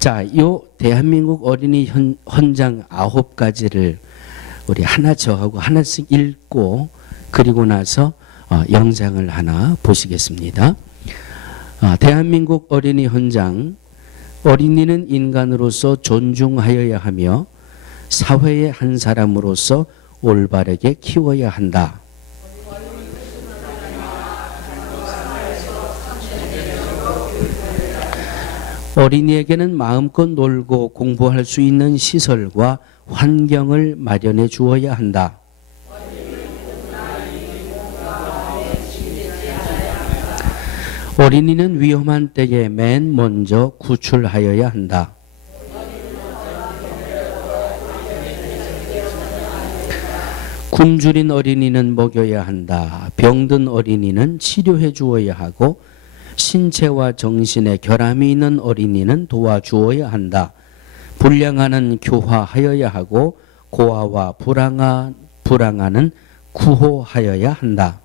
자, 요 대한민국 어린이 헌장 9가지를 우리 하나 저하고 하나씩 읽고 그리고 나서 영상을 하나 보시겠습니다. 대한민국 어린이 헌장. 어린이는 인간으로서 존중하여야 하며 사회의 한 사람으로서 올바르게 키워야 한다. 어린이에게는 마음껏 놀고 공부할 수 있는 시설과 환경을 마련해 주어야 한다. 어린이는 위험한 때에 맨 먼저 구출하여야 한다. 굶주린 어린이는 먹여야 한다. 병든 어린이는 치료해 주어야 하고 신체와 정신에 결함이 있는 어린이는 도와주어야 한다. 불량아는 교화하여야 하고 고아와 불량아는 구호하여야 한다.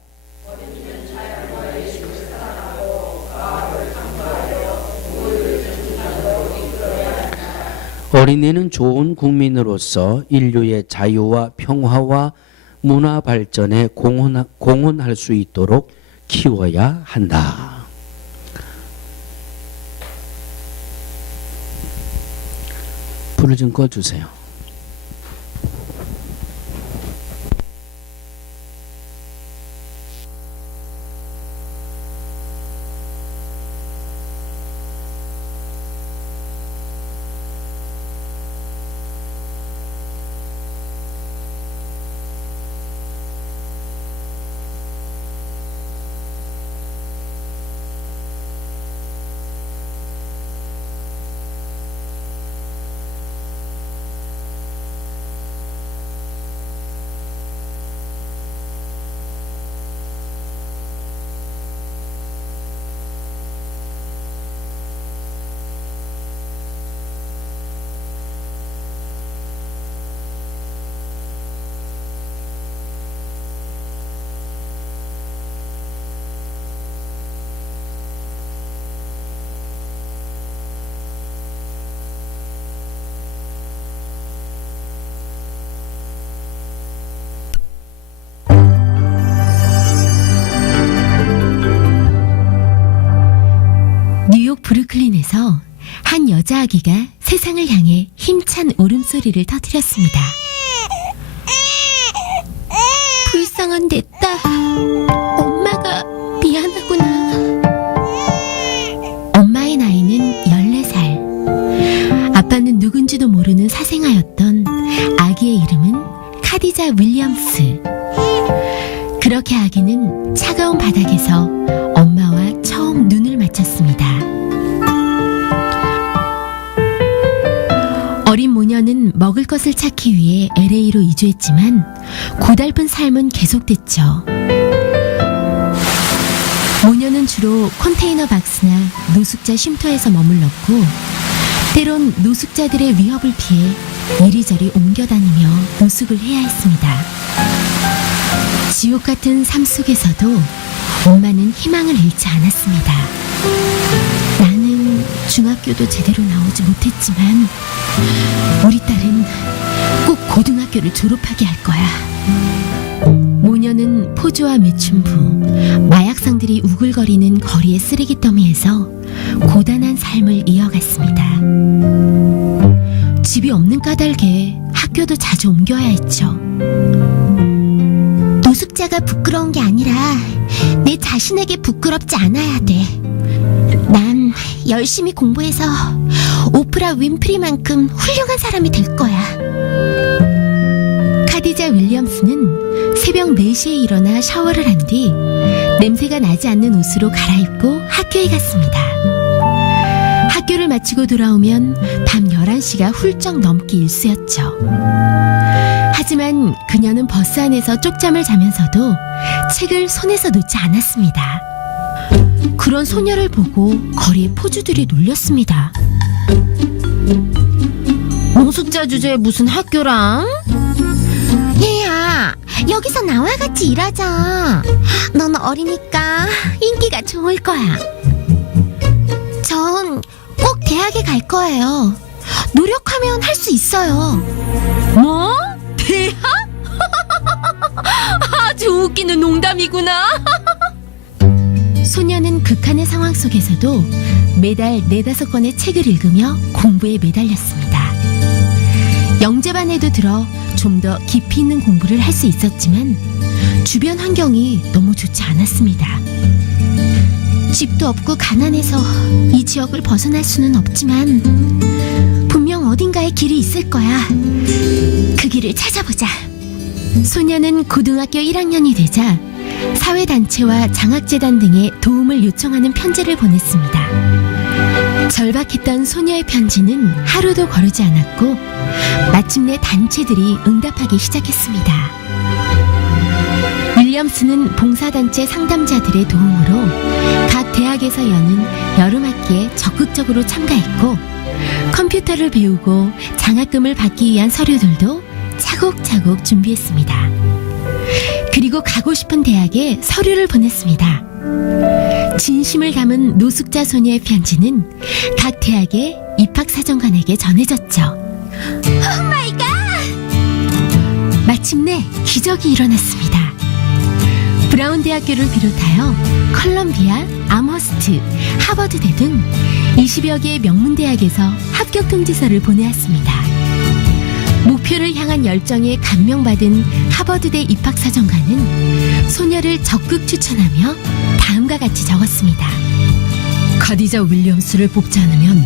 어린이는 좋은 국민으로서 인류의 자유와 평화와 문화 발전에 공헌할 수 있도록 키워야 한다. 불을 좀 꺼주세요. 뉴욕 브루클린에서 한 여자 아기가 세상을 향해 힘찬 울음소리를 터뜨렸습니다. 불쌍한 내 딸, 엄마가 미안하구나. 엄마의 나이는 14살. 아빠는 누군지도 모르는 사생아였던 아기의 이름은 카디자 윌리엄스. 그렇게 아기는 차가운 바닥에서 엄마와 처음 눈을 맞췄습니다. 어린 모녀는 먹을 것을 찾기 위해 LA로 이주했지만 고달픈 삶은 계속됐죠. 모녀는 주로 컨테이너 박스나 노숙자 쉼터에서 머물렀고 때론 노숙자들의 위협을 피해 이리저리 옮겨다니며 노숙을 해야 했습니다. 지옥 같은 삶 속에서도 엄마는 희망을 잃지 않았습니다. 나는 중학교도 제대로 나오지 못했지만 우리 딸은 꼭 고등학교를 졸업하게 할 거야. 모녀는 포주와 매춘부, 마약상들이 우글거리는 거리의 쓰레기 더미에서 고단한 삶을 이어갔습니다. 집이 없는 까닭에 학교도 자주 옮겨야 했죠. 노숙자가 부끄러운 게 아니라 내 자신에게 부끄럽지 않아야 돼. 난 열심히 공부해서 오프라 윈프리만큼 훌륭한 사람이 될 거야. 카디자 윌리엄스는 새벽 4시에 일어나 샤워를 한 뒤 냄새가 나지 않는 옷으로 갈아입고 학교에 갔습니다. 학교를 마치고 돌아오면 밤 11시가 훌쩍 넘기 일쑤였죠. 하지만 그녀는 버스 안에서 쪽잠을 자면서도 책을 손에서 놓지 않았습니다. 그런 소녀를 보고 거리의 포주들이 놀렸습니다. 노숙자 주제에 무슨 학교랑? 얘야, 여기서 나와 같이 일하자. 넌 어리니까 인기가 좋을 거야. 전 꼭 대학에 갈 거예요. 노력하면 할 수 있어요. 뭐? 대학? 아주 웃기는 농담이구나. 소녀는 극한의 상황 속에서도 매달 4-5권의 책을 읽으며 공부에 매달렸습니다. 영재반에도 들어 좀 더 깊이 있는 공부를 할 수 있었지만 주변 환경이 너무 좋지 않았습니다. 집도 없고 가난해서 이 지역을 벗어날 수는 없지만 분명 어딘가에 길이 있을 거야. 그 길을 찾아보자. 소녀는 고등학교 1학년이 되자 사회단체와 장학재단 등의 도움을 요청하는 편지를 보냈습니다. 절박했던 소녀의 편지는 하루도 거르지 않았고 마침내 단체들이 응답하기 시작했습니다. 윌리엄스는 봉사단체 상담자들의 도움으로 각 대학에서 여는 여름학기에 적극적으로 참가했고 컴퓨터를 배우고 장학금을 받기 위한 서류들도 차곡차곡 준비했습니다. 그리고 가고 싶은 대학에 서류를 보냈습니다. 진심을 담은 노숙자 소녀의 편지는 각 대학의 입학사정관에게 전해졌죠. 오 마이 갓! 마침내 기적이 일어났습니다. 브라운 대학교를 비롯하여 컬럼비아, 암허스트, 하버드대 등 20여 개의 명문대학에서 합격 통지서를 보내왔습니다. 목표를 향한 열정에 감명받은 하버드대 입학사정관은 소녀를 적극 추천하며 다음과 같이 적었습니다. 카디자 윌리엄스를 뽑지 않으면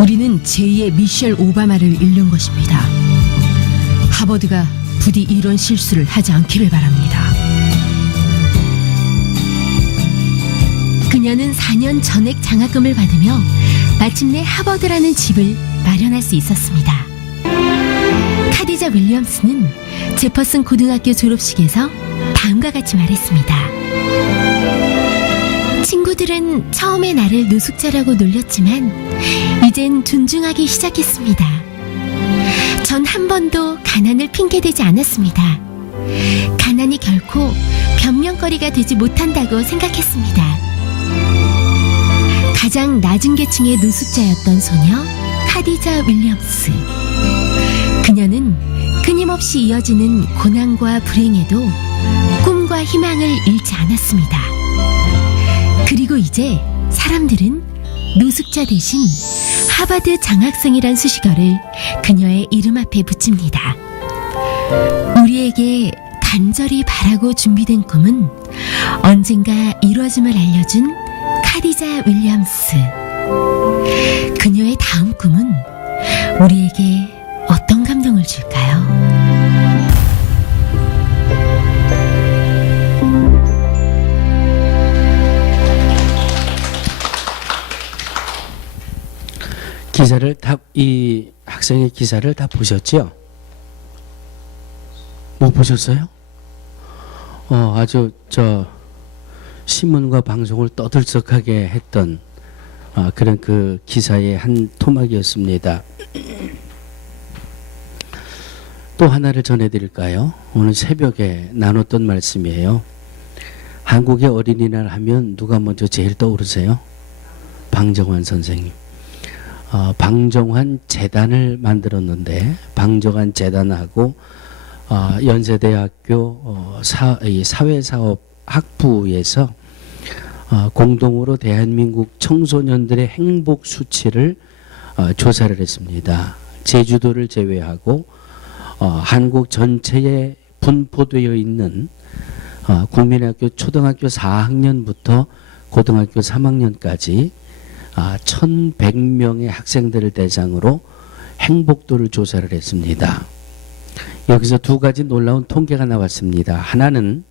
우리는 제2의 미셸 오바마를 잃는 것입니다. 하버드가 부디 이런 실수를 하지 않기를 바랍니다. 그녀는 4년 전액 장학금을 받으며 마침내 하버드라는 집을 마련할 수 있었습니다. 카디자 윌리엄스는 제퍼슨 고등학교 졸업식에서 다음과 같이 말했습니다. 친구들은 처음에 나를 노숙자라고 놀렸지만 이젠 존중하기 시작했습니다. 전 한 번도 가난을 핑계대지 않았습니다. 가난이 결코 변명거리가 되지 못한다고 생각했습니다. 가장 낮은 계층의 노숙자였던 소녀 카디자 윌리엄스. 그녀는 끊임없이 이어지는 고난과 불행에도 꿈과 희망을 잃지 않았습니다. 그리고 이제 사람들은 노숙자 대신 하버드 장학생이란 수식어를 그녀의 이름 앞에 붙입니다. 우리에게 간절히 바라고 준비된 꿈은 언젠가 이루어짐을 알려준 카디자 윌리엄스. 그녀의 다음 꿈은 우리에게 어떤 감동을 줄까요? 기사를 이 학생의 기사를 다 보셨죠? 못 보셨어요? 아주 신문과 방송을 떠들썩하게 했던 그런 그 기사의 한 토막이었습니다. 또 하나를 전해드릴까요? 오늘 새벽에 나눴던 말씀이에요. 한국의 어린이날 하면 누가 먼저 제일 떠오르세요? 방정환 선생님. 방정환 재단을 만들었는데 방정환 재단하고 연세대학교 사회사업 학부에서 공동으로 대한민국 청소년들의 행복 수치를 조사를 했습니다. 제주도를 제외하고 한국 전체에 분포되어 있는 국민학교 초등학교 4학년부터 고등학교 3학년까지 1,100명의 학생들을 대상으로 행복도를 조사를 했습니다. 여기서 두 가지 놀라운 통계가 나왔습니다. 하나는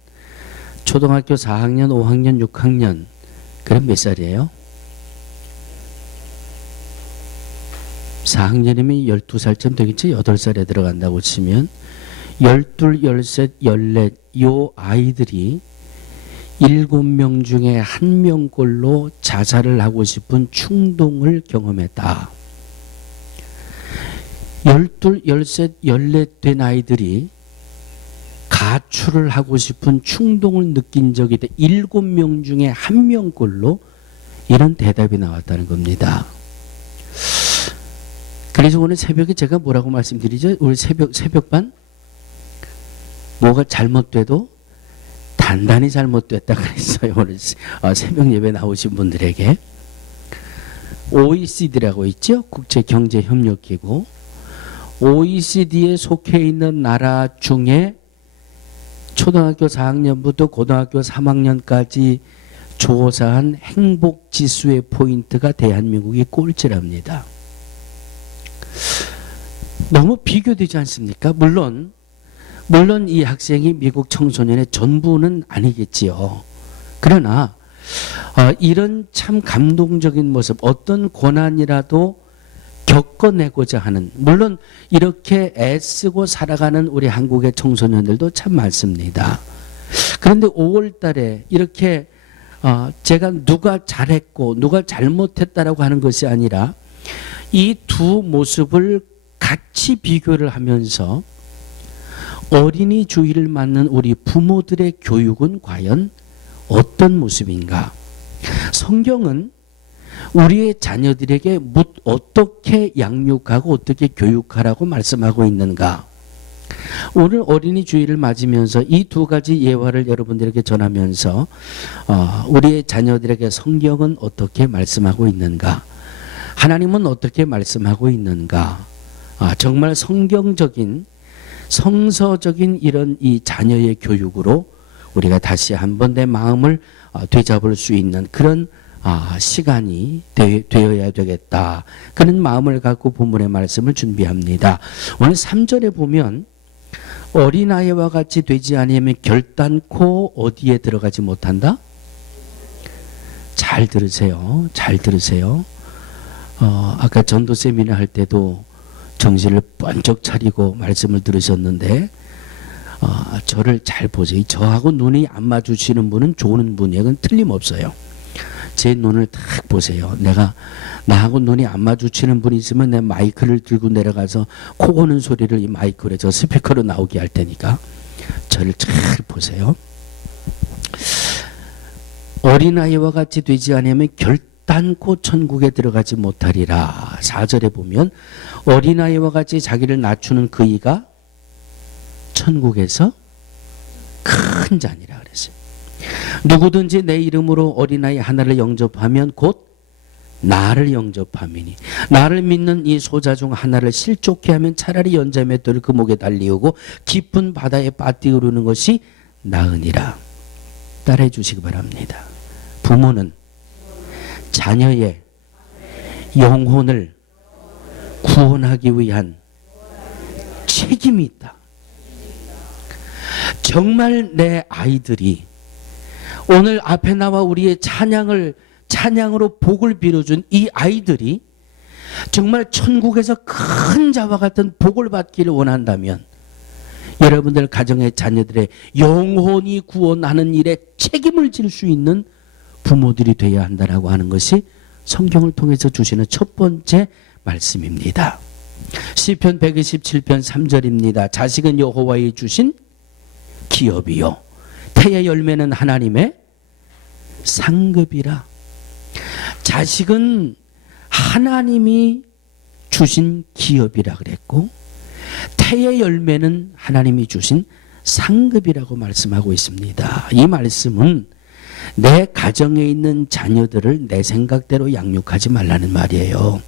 초등학교 4학년, 5학년, 6학년 그럼 몇 살이에요? 4학년이면 12살쯤 되겠지? 8살에 들어간다고 치면 12, 13, 14 요 아이들이 7명 중에 1명꼴로 자살을 하고 싶은 충동을 경험했다. 12, 13, 14 된 아이들이 가출을 하고 싶은 충동을 느낀 적이 있다. 7명 중에 1명꼴로 이런 대답이 나왔다는 겁니다. 그래서 오늘 새벽에 제가 뭐라고 말씀드리죠? 우리 새벽반 뭐가 잘못돼도 단단히 잘못됐다 그랬어요. 오늘 새벽 예배 나오신 분들에게. OECD라고 있죠? 국제경제협력기구. OECD에 속해 있는 나라 중에 초등학교 4학년부터 고등학교 3학년까지 조사한 행복지수의 포인트가 대한민국이 꼴찌랍니다. 너무 비교되지 않습니까? 물론 이 학생이 미국 청소년의 전부는 아니겠지요. 그러나 이런 참 감동적인 모습, 어떤 고난이라도 겪어내고자 하는, 물론 이렇게 애쓰고 살아가는 우리 한국의 청소년들도 참 많습니다. 그런데 5월 달에 이렇게 제가 누가 잘했고 누가 잘못했다라고 하는 것이 아니라 이 두 모습을 같이 비교를 하면서 어린이 주의를 맞는 우리 부모들의 교육은 과연 어떤 모습인가? 성경은 우리의 자녀들에게 어떻게 양육하고 어떻게 교육하라고 말씀하고 있는가? 오늘 어린이 주의를 맞으면서 이 두 가지 예화를 여러분들에게 전하면서 우리의 자녀들에게 성경은 어떻게 말씀하고 있는가? 하나님은 어떻게 말씀하고 있는가? 정말 성경적인 성서적인 이런 이 자녀의 교육으로 우리가 다시 한번 내 마음을 되잡을 수 있는 그런 시간이 되어야 되겠다. 그런 마음을 갖고 본문의 말씀을 준비합니다. 오늘 3절에 보면 어린아이와 같이 되지 아니하면 결단코 어디에 들어가지 못한다? 잘 들으세요. 잘 들으세요. 아까 전도 세미나 할 때도 정신을 번쩍 차리고 말씀을 들으셨는데 저를 잘 보세요. 저하고 눈이 안 마주치는 분은 좋은 분이에요. 그건 틀림없어요. 제 눈을 딱 보세요. 나하고 눈이 안 마주치는 분이 있으면 내 마이크를 들고 내려가서 코 고는 소리를 이 마이크로 저 스피커로 나오게 할 테니까 저를 잘 보세요. 어린아이와 같이 되지 않으면 결단코 천국에 들어가지 못하리라. 4절에 보면 어린아이와 같이 자기를 낮추는 그 이가 천국에서 큰 자니라 그랬어요. 누구든지 내 이름으로 어린아이 하나를 영접하면 곧 나를 영접함이니 나를 믿는 이 소자 중 하나를 실족해 하면 차라리 연자맷돌을 그 목에 달리우고 깊은 바다에 빠뜨리는 것이 나으니라. 따라해 주시기 바랍니다. 부모는 자녀의 영혼을 구원하기 위한 책임이 있다. 정말 내 아이들이 오늘 앞에 나와 우리의 찬양으로 복을 빌어준 이 아이들이 정말 천국에서 큰 자와 같은 복을 받기를 원한다면 여러분들 가정의 자녀들의 영혼이 구원하는 일에 책임을 질 수 있는 부모들이 되어야 한다라고 하는 것이 성경을 통해서 주시는 첫 번째 말씀입니다. 시편 127편 3절입니다. 자식은 여호와의 주신 기업이요 태의 열매는 하나님의 상급이라. 자식은 하나님이 주신 기업이라 그랬고 태의 열매는 하나님이 주신 상급이라고 말씀하고 있습니다. 이 말씀은 내 가정에 있는 자녀들을 내 생각대로 양육하지 말라는 말이에요.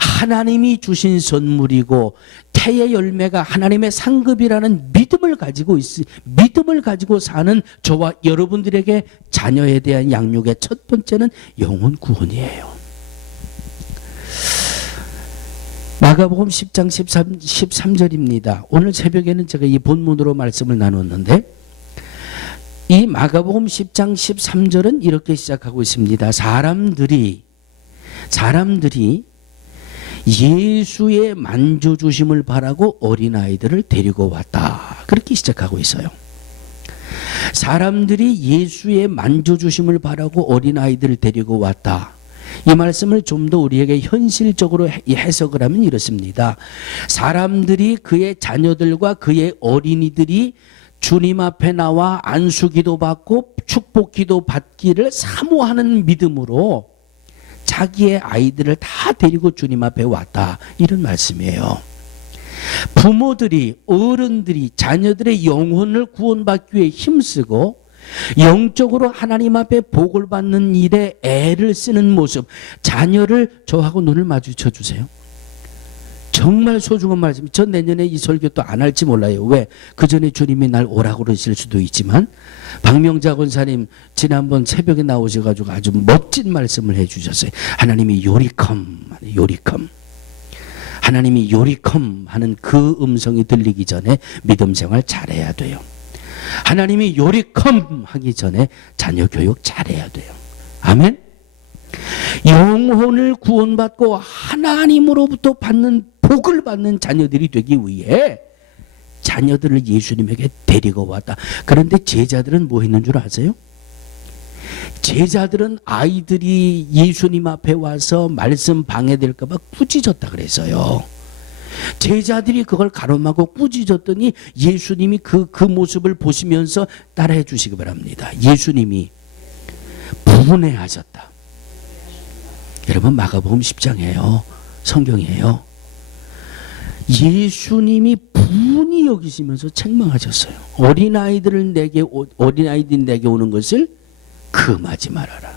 하나님이 주신 선물이고 태의 열매가 하나님의 상급이라는 믿음을 가지고 사는 저와 여러분들에게 자녀에 대한 양육의 첫 번째는 영혼 구원이에요. 마가복음 10장 13절입니다. 오늘 새벽에는 제가 이 본문으로 말씀을 나눴는데 이 마가복음 10장 13절은 이렇게 시작하고 있습니다. 사람들이 예수의 만져주심을 바라고 어린아이들을 데리고 왔다. 그렇게 시작하고 있어요. 사람들이 예수의 만져주심을 바라고 어린아이들을 데리고 왔다. 이 말씀을 좀 더 우리에게 현실적으로 해석을 하면 이렇습니다. 사람들이 그의 자녀들과 그의 어린이들이 주님 앞에 나와 안수기도 받고 축복기도 받기를 사모하는 믿음으로 자기의 아이들을 다 데리고 주님 앞에 왔다. 이런 말씀이에요. 부모들이, 어른들이 자녀들의 영혼을 구원받기 위해 힘쓰고 영적으로 하나님 앞에 복을 받는 일에 애를 쓰는 모습, 자녀를 저하고 눈을 마주쳐 주세요. 정말 소중한 말씀. 전 내년에 이 설교 또 안 할지 몰라요. 왜? 그 전에 주님이 날 오라고 그러실 수도 있지만 박명자 권사님 지난번 새벽에 나오셔가지고 아주 멋진 말씀을 해주셨어요. 하나님이 요리컴, 요리컴. 하나님이 요리컴 하는 그 음성이 들리기 전에 믿음 생활 잘해야 돼요. 하나님이 요리컴 하기 전에 자녀 교육 잘해야 돼요. 아멘. 영혼을 구원받고 하나님으로부터 받는 복을 받는 자녀들이 되기 위해 자녀들을 예수님에게 데리고 왔다. 그런데 제자들은 뭐 했는 줄 아세요? 제자들은 아이들이 예수님 앞에 와서 말씀 방해될까 봐 꾸짖었다 그랬어요. 제자들이 그걸 가로막고 꾸짖었더니 예수님이 그 모습을 보시면서 따라해 주시기 바랍니다. 예수님이 분해하셨다. 여러분 마가복음 10장이에요. 성경이에요. 예수님이 분이 여기시면서 책망하셨어요. 어린아이들이 내게 오는 것을 금하지 말아라.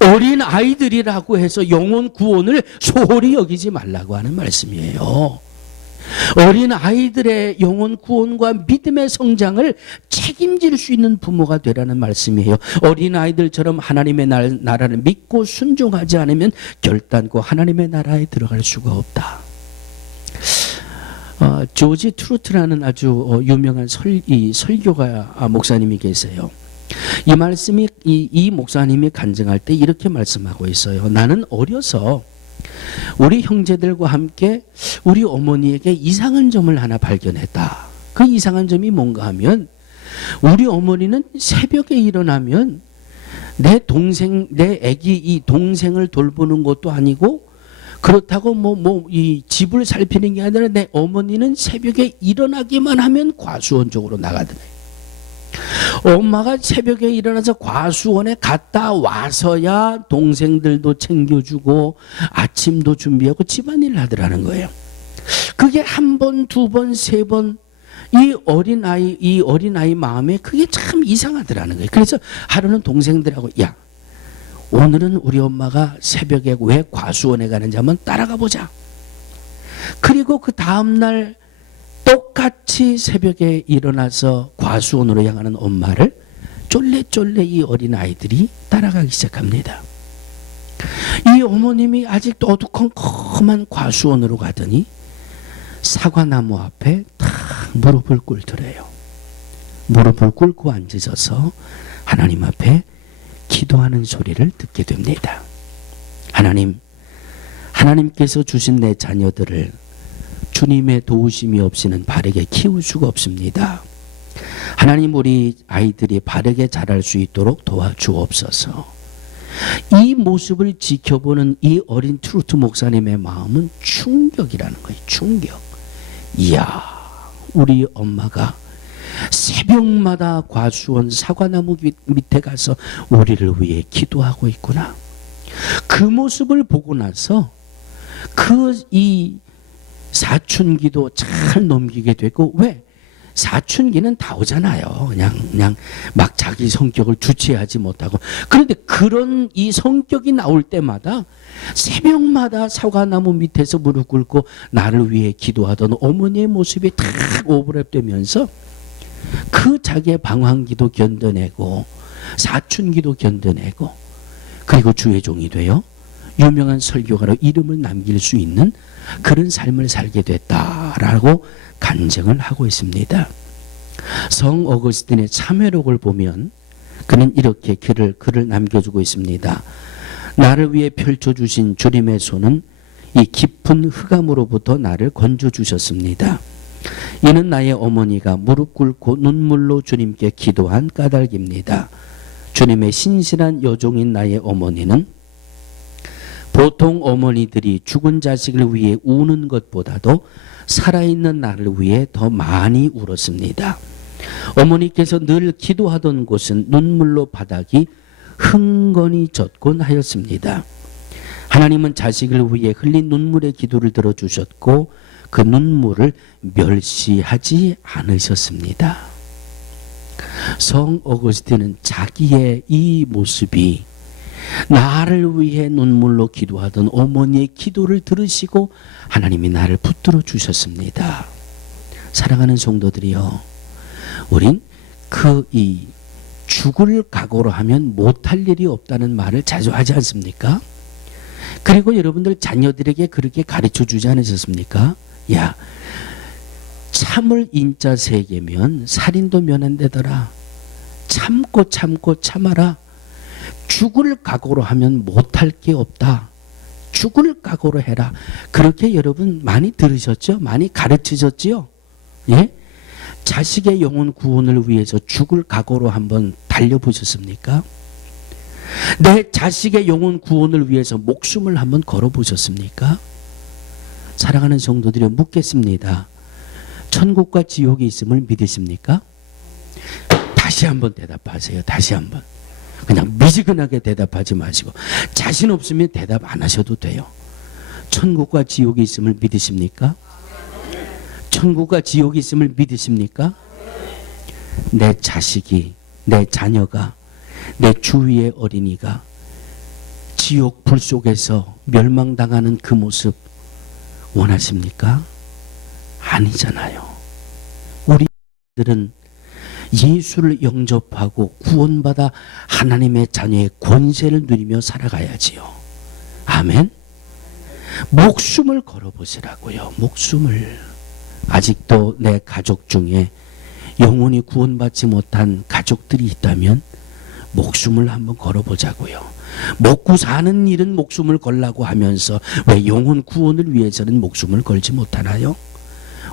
어린아이들이라고 해서 영혼 구원을 소홀히 여기지 말라고 하는 말씀이에요. 어린아이들의 영혼 구원과 믿음의 성장을 책임질 수 있는 부모가 되라는 말씀이에요. 어린아이들처럼 하나님의 나라를 믿고 순종하지 않으면 결단코 하나님의 나라에 들어갈 수가 없다. 조지 트루트라는 아주 유명한 설교가 목사님이 계세요. 이 말씀이 이 목사님이 간증할 때 이렇게 말씀하고 있어요. 나는 어려서 우리 형제들과 함께 우리 어머니에게 이상한 점을 하나 발견했다. 그 이상한 점이 뭔가 하면 우리 어머니는 새벽에 일어나면 내 아기 이 동생을 돌보는 것도 아니고 그렇다고 이 집을 살피는 게 아니라 내 어머니는 새벽에 일어나기만 하면 과수원 쪽으로 나가더래. 엄마가 새벽에 일어나서 과수원에 갔다 와서야 동생들도 챙겨주고 아침도 준비하고 집안일을 하더라는 거예요. 그게 한 번, 두 번, 세 번 이 어린아이 마음에 그게 참 이상하더라는 거예요. 그래서 하루는 동생들하고 야, 오늘은 우리 엄마가 새벽에 왜 과수원에 가는지 한번 따라가 보자. 그리고 그 다음날 똑같이 새벽에 일어나서 과수원으로 향하는 엄마를 쫄래쫄래 이 어린아이들이 따라가기 시작합니다. 이 어머님이 아직도 어두컴컴한 과수원으로 가더니 사과나무 앞에 탁 무릎을 꿇더래요. 무릎을 꿇고 앉으셔서 하나님 앞에 기도하는 소리를 듣게 됩니다. 하나님께서 주신 내 자녀들을 주님의 도우심이 없이는 바르게 키울 수가 없습니다. 하나님, 우리 아이들이 바르게 자랄 수 있도록 도와주옵소서. 이 모습을 지켜보는 이 어린 트루트 목사님의 마음은 충격이라는 거예요. 충격. 이야, 우리 엄마가 새벽마다 과수원 사과나무 밑에 가서 우리를 위해 기도하고 있구나. 그 모습을 보고 나서 이 사춘기도 잘 넘기게 되고, 왜? 사춘기는 다 오잖아요. 그냥 막 자기 성격을 주체하지 못하고. 그런데 그런 이 성격이 나올 때마다 새벽마다 사과나무 밑에서 무릎 꿇고 나를 위해 기도하던 어머니의 모습이 다 오버랩되면서 그 자기의 방황기도 견뎌내고 사춘기도 견뎌내고 그리고 주의 종이 되어 유명한 설교가로 이름을 남길 수 있는 그런 삶을 살게 됐다라고 간증을 하고 있습니다. 성 어거스틴의 참회록을 보면 그는 이렇게 글을 남겨주고 있습니다. 나를 위해 펼쳐주신 주님의 손은 이 깊은 흑암으로부터 나를 건져주셨습니다. 이는 나의 어머니가 무릎 꿇고 눈물로 주님께 기도한 까닭입니다. 주님의 신실한 여종인 나의 어머니는 보통 어머니들이 죽은 자식을 위해 우는 것보다도 살아있는 나를 위해 더 많이 울었습니다. 어머니께서 늘 기도하던 곳은 눈물로 바닥이 흥건히 젖곤 하였습니다. 하나님은 자식을 위해 흘린 눈물의 기도를 들어주셨고 그 눈물을 멸시하지 않으셨습니다. 성 어거스틴은 자기의 이 모습이 나를 위해 눈물로 기도하던 어머니의 기도를 들으시고 하나님이 나를 붙들어 주셨습니다. 사랑하는 성도들이여, 우린 이 죽을 각오로 하면 못할 일이 없다는 말을 자주 하지 않습니까? 그리고 여러분들 자녀들에게 그렇게 가르쳐 주지 않으셨습니까? 야, 참을 인자 세 개면 살인도 면한되더라. 참고 참아라. 죽을 각오로 하면 못할 게 없다. 죽을 각오로 해라. 그렇게 여러분 많이 들으셨죠? 많이 가르치셨지요? 예? 자식의 영혼 구원을 위해서 죽을 각오로 한번 달려보셨습니까? 내 자식의 영혼 구원을 위해서 목숨을 한번 걸어보셨습니까? 사랑하는 성도들이 묻겠습니다. 천국과 지옥이 있음을 믿으십니까? 다시 한번 대답하세요. 다시 한번. 그냥 미지근하게 대답하지 마시고 자신 없으면 대답 안 하셔도 돼요. 천국과 지옥이 있음을 믿으십니까? 천국과 지옥이 있음을 믿으십니까? 내 자식이, 내 자녀가, 내 주위의 어린이가 지옥 불 속에서 멸망당하는 그 모습 원하십니까? 아니잖아요. 우리들은 예수를 영접하고 구원받아 하나님의 자녀의 권세를 누리며 살아가야지요. 아멘. 목숨을 걸어보시라고요. 목숨을. 아직도 내 가족 중에 영혼이 구원받지 못한 가족들이 있다면 목숨을 한번 걸어보자고요. 먹고 사는 일은 목숨을 걸라고 하면서 왜 영혼 구원을 위해서는 목숨을 걸지 못하나요?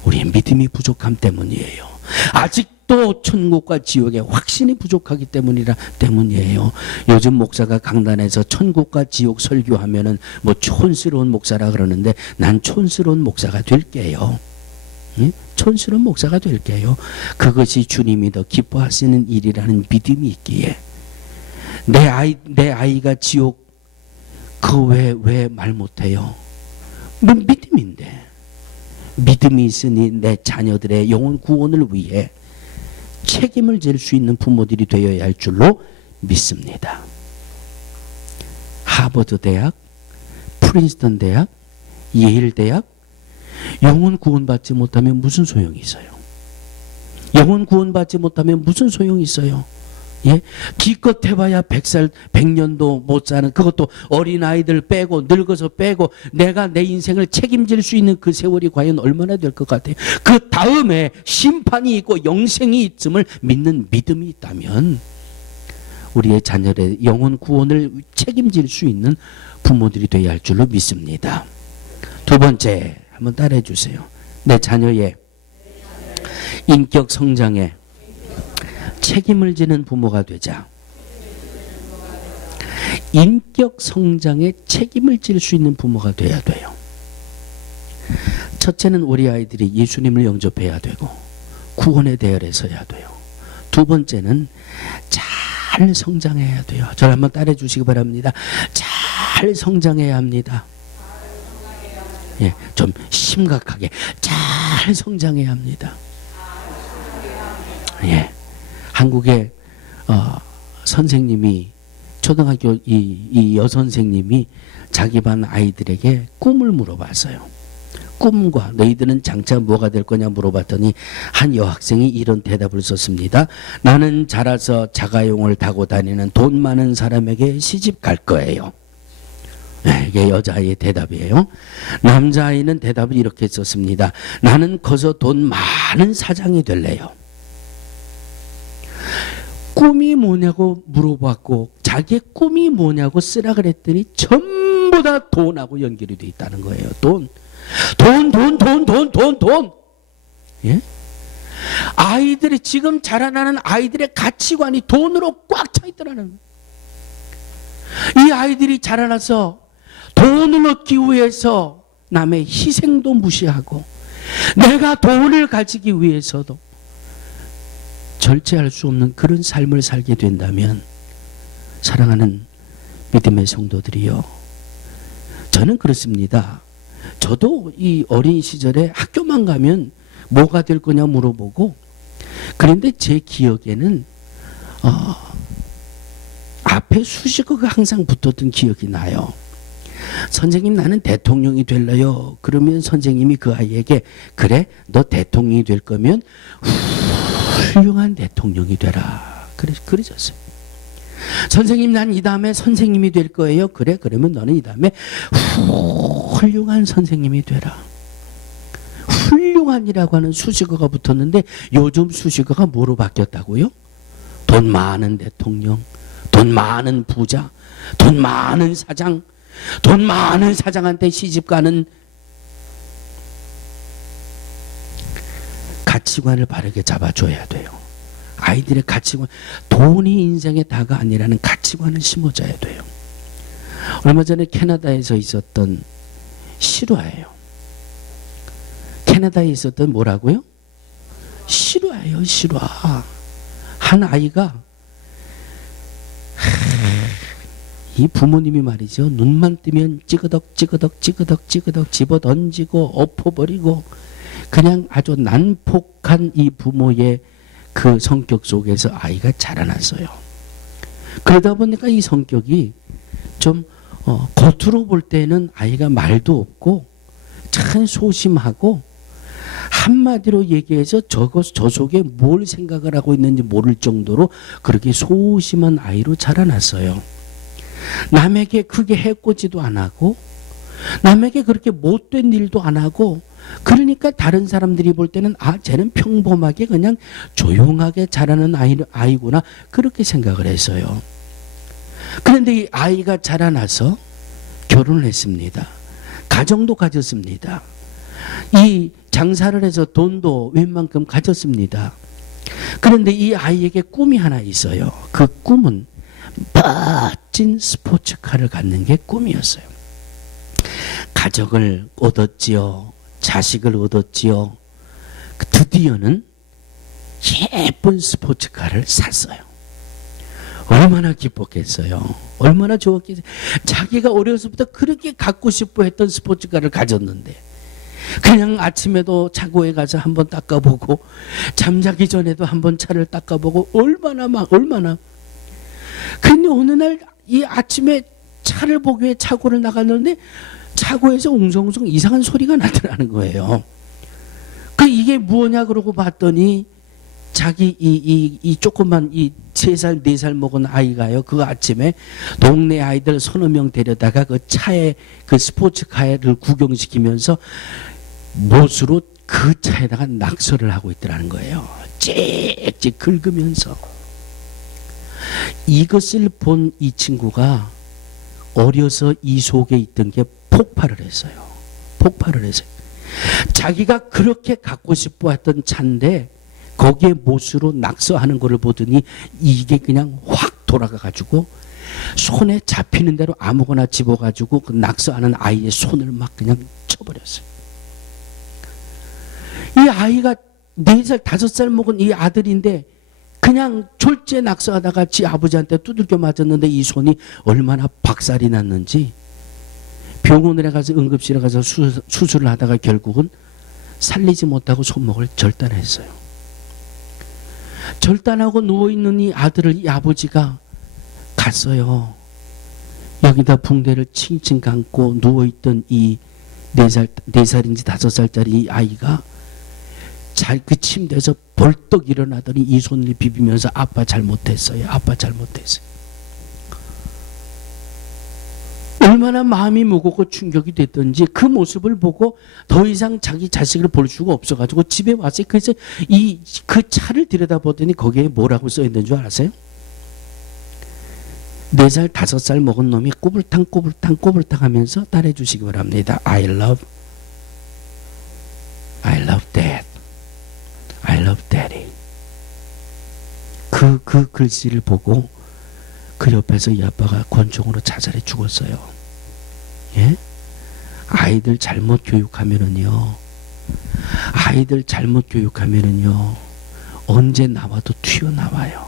우리의 믿음이 부족함 때문이에요. 아직도 천국과 지옥의 확신이 부족하기 때문이에요. 요즘 목사가 강단에서 천국과 지옥 설교하면은 뭐 촌스러운 목사라 그러는데 난 촌스러운 목사가 될게요. 응? 촌스러운 목사가 될게요. 그것이 주님이 더 기뻐하시는 일이라는 믿음이 있기에 내 아이가 지옥 그 왜 말 못해요? 뭐 믿음인데. 믿음이 있으니 내 자녀들의 영혼 구원을 위해 책임을 질 수 있는 부모들이 되어야 할 줄로 믿습니다. 하버드 대학, 프린스턴 대학, 예일 대학, 영혼 구원받지 못하면 무슨 소용이 있어요? 영혼 구원받지 못하면 무슨 소용이 있어요? 예? 기껏 해봐야 100살, 100년도 못 사는, 그것도 어린아이들 빼고 늙어서 빼고 내가 내 인생을 책임질 수 있는 그 세월이 과연 얼마나 될 것 같아요? 그 다음에 심판이 있고 영생이 있음을 믿는 믿음이 있다면 우리의 자녀의 영혼 구원을 책임질 수 있는 부모들이 되어야 할 줄로 믿습니다. 두 번째, 한번 따라해 주세요. 내 자녀의 인격 성장에 책임을 지는 부모가 되자. 인격 성장에 책임을 질 수 있는 부모가 돼야 돼요. 첫째는 우리 아이들이 예수님을 영접해야 되고 구원의 대열에 서야 돼요. 두 번째는 잘 성장해야 돼요. 저를 한번 따라해 주시기 바랍니다. 잘 성장해야 합니다. 예, 좀 심각하게 잘 성장해야 합니다. 예. 한국의 선생님이 초등학교 이 여선생님이 자기 반 아이들에게 꿈을 물어봤어요. 꿈과 너희들은 장차 뭐가 될 거냐 물어봤더니 한 여학생이 이런 대답을 썼습니다. 나는 자라서 자가용을 타고 다니는 돈 많은 사람에게 시집 갈 거예요. 네, 이게 여자아이의 대답이에요. 남자아이는 대답을 이렇게 썼습니다. 나는 커서 돈 많은 사장이 될래요. 꿈이 뭐냐고 물어봤고 자기의 꿈이 뭐냐고 쓰라 그랬더니 전부 다 돈하고 연결이 돼 있다는 거예요. 돈. 예? 아이들이 지금 자라나는 아이들의 가치관이 돈으로 꽉 차 있더라는 거예요. 이 아이들이 자라나서 돈을 얻기 위해서 남의 희생도 무시하고 내가 돈을 가지기 위해서도 절제할 수 없는 그런 삶을 살게 된다면 사랑하는 믿음의 성도들이요, 저는 그렇습니다. 저도 이 어린 시절에 학교만 가면 뭐가 될 거냐 물어보고, 그런데 제 기억에는 앞에 수식어가 항상 붙었던 기억이 나요. 선생님, 나는 대통령이 될래요. 그러면 선생님이 그 아이에게, 그래, 너 대통령이 될 거면 훌륭한 대통령이 되라. 그러셨어요. 선생님, 난 이 다음에 선생님이 될 거예요. 그래, 그러면 너는 이 다음에 훌륭한 선생님이 되라. 훌륭한이라고 하는 수식어가 붙었는데 요즘 수식어가 뭐로 바뀌었다고요? 돈 많은 대통령, 돈 많은 부자, 돈 많은 사장, 돈 많은 사장한테 시집가는. 가치관을 바르게 잡아줘야 돼요. 아이들의 가치관, 돈이 인생의 다가 아니라는 가치관을 심어줘야 돼요. 얼마 전에 캐나다에서 있었던 실화예요. 캐나다에 있었던 뭐라고요? 실화예요, 실화. 한 아이가, 이 부모님이 말이죠, 눈만 뜨면 찌그덕 찌그덕 찌그덕 찌그덕 집어 던지고 엎어버리고, 그냥 아주 난폭한 이 부모의 그 성격 속에서 아이가 자라났어요. 그러다 보니까 이 성격이 좀 겉으로 볼 때는 아이가 말도 없고 참 소심하고, 한마디로 얘기해서 저 속에 뭘 생각을 하고 있는지 모를 정도로 그렇게 소심한 아이로 자라났어요. 남에게 크게 해코지도 안 하고, 남에게 그렇게 못된 일도 안 하고, 그러니까 다른 사람들이 볼 때는 쟤는 평범하게 그냥 조용하게 자라는 아이구나, 그렇게 생각을 했어요. 그런데 이 아이가 자라나서 결혼을 했습니다. 가정도 가졌습니다. 이 장사를 해서 돈도 웬만큼 가졌습니다. 그런데 이 아이에게 꿈이 하나 있어요. 그 꿈은 멋진 스포츠카를 갖는 게 꿈이었어요. 가족을 얻었지요. 자식을 얻었지요. 드디어는 예쁜 스포츠카를 샀어요. 얼마나 기뻤겠어요. 얼마나 좋았겠어요. 자기가 어려서부터 그렇게 갖고 싶어 했던 스포츠카를 가졌는데, 그냥 아침에도 차고에 가서 한번 닦아보고, 잠자기 전에도 한번 차를 닦아보고, 얼마나. 근데 어느 날 이 아침에 차를 보기 위해 차고를 나갔는데 차고에서 웅성웅성 이상한 소리가 나더라는 거예요. 이게 뭐냐 그러고 봤더니 자기 이 조그만 이 3살 4살 먹은 아이가요, 그 아침에 동네 아이들 서너 명 데려다가 그 차에, 그 스포츠카를 구경시키면서 못으로 그 차에다가 낙서를 하고 있더라는 거예요. 찍찍 긁으면서. 이것을 본 이 친구가 어려서 이 속에 있던 게 폭발을 했어요. 자기가 그렇게 갖고 싶어 했던 차인데 거기에 못으로 낙서하는 거를 보더니 이게 그냥 확 돌아가가지고 손에 잡히는 대로 아무거나 집어가지고 그 낙서하는 아이의 손을 막 그냥 쳐버렸어요. 이 아이가 4살 5살 먹은 이 아들인데 그냥 졸제 낙서하다가 지 아버지한테 두들겨 맞았는데 이 손이 얼마나 박살이 났는지, 병원에 가서 응급실에 가서 수술을 하다가 결국은 살리지 못하고 손목을 절단했어요. 절단하고 누워있는 이 아들을 이 아버지가 갔어요. 여기다 붕대를 칭칭 감고 누워있던 이 4살인지 5살짜리 이 아이가 그 침대에서 벌떡 일어나더니 이 손을 비비면서 아빠 잘못했어요. 얼마나 마음이 무겁고 충격이 됐던지 그 모습을 보고 더 이상 자기 자식을 볼 수가 없어가지고 집에 왔어요. 그래서 그 차를 들여다보더니 거기에 뭐라고 써있는 줄 아세요? 4살 5살 먹은 놈이 꼬불탕 하면서 따라해 주시기 바랍니다. I love dad. I love daddy. 그 글씨를 보고 그 옆에서 이 아빠가 권총으로 자살해 죽었어요. 예? 아이들 잘못 교육하면은요, 언제 나와도 튀어나와요.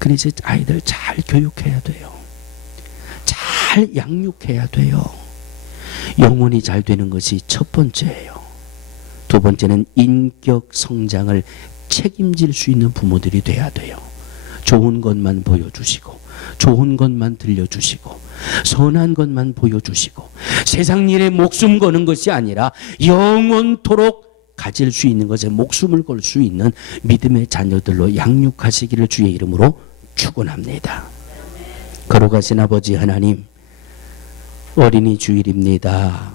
그래서 아이들 잘 교육해야 돼요. 잘 양육해야 돼요. 영혼이 잘 되는 것이 첫 번째예요. 두 번째는 인격 성장을 책임질 수 있는 부모들이 돼야 돼요. 좋은 것만 보여주시고, 좋은 것만 들려주시고, 선한 것만 보여주시고, 세상 일에 목숨 거는 것이 아니라 영원토록 가질 수 있는 것에 목숨을 걸 수 있는 믿음의 자녀들로 양육하시기를 주의 이름으로 축원합니다. 거룩하신 아버지 하나님, 어린이 주일입니다.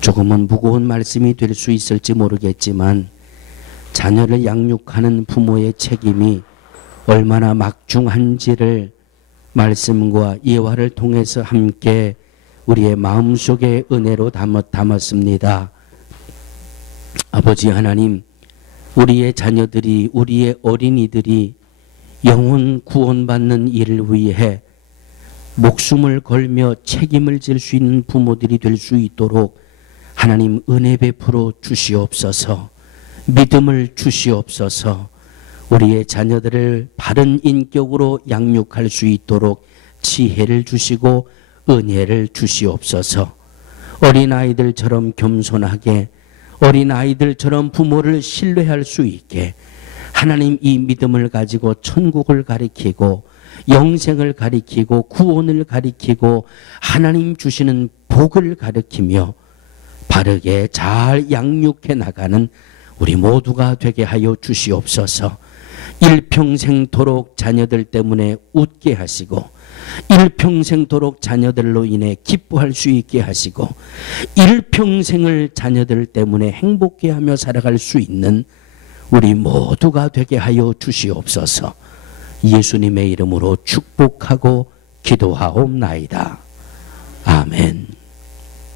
조금은 무거운 말씀이 될 수 있을지 모르겠지만 자녀를 양육하는 부모의 책임이 얼마나 막중한지를 말씀과 예화를 통해서 함께 우리의 마음속에 은혜로 담았습니다. 아버지 하나님, 우리의 자녀들이, 우리의 어린이들이 영혼 구원받는 일을 위해 목숨을 걸며 책임을 질 수 있는 부모들이 될 수 있도록 하나님 은혜 베풀어 주시옵소서. 믿음을 주시옵소서. 우리의 자녀들을 바른 인격으로 양육할 수 있도록 지혜를 주시고 은혜를 주시옵소서. 어린아이들처럼 겸손하게, 어린아이들처럼 부모를 신뢰할 수 있게 하나님 이 믿음을 가지고 천국을 가리키고 영생을 가리키고 구원을 가리키고 하나님 주시는 복을 가리키며 바르게 잘 양육해 나가는 우리 모두가 되게 하여 주시옵소서. 일평생토록 자녀들 때문에 웃게 하시고, 일평생토록 자녀들로 인해 기뻐할 수 있게 하시고, 일평생을 자녀들 때문에 행복해 하며 살아갈 수 있는 우리 모두가 되게 하여 주시옵소서. 예수님의 이름으로 축복하고 기도하옵나이다. 아멘.